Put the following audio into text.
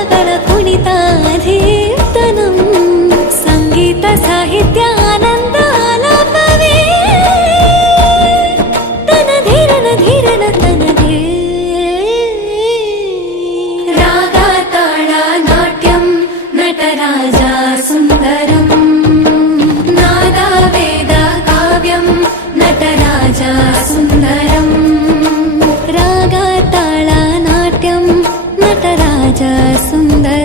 ಪದಗಳ ಕುಣಿತಾಧೀರ್ತನಂ ಸಂಗೀತ ಸಾಹಿತ್ಯ ಆನಂದ ಆಲಾಪವೇ ತನ ಧೀರನ ಧೀರನ ತನದೇ ರಾಗ ತಾಳ ನಾಟ್ಯಂ ನಟರಾಜ ಸುಂದರಂ ನಾದ ವೇದ ಕಾವ್ಯಂ ನಟರಾಜ ಸುಂದರಂ ರಾಗ ತಾಳ ನಾಟ್ಯಂ ನಟರಾಜ ಸುಂದರ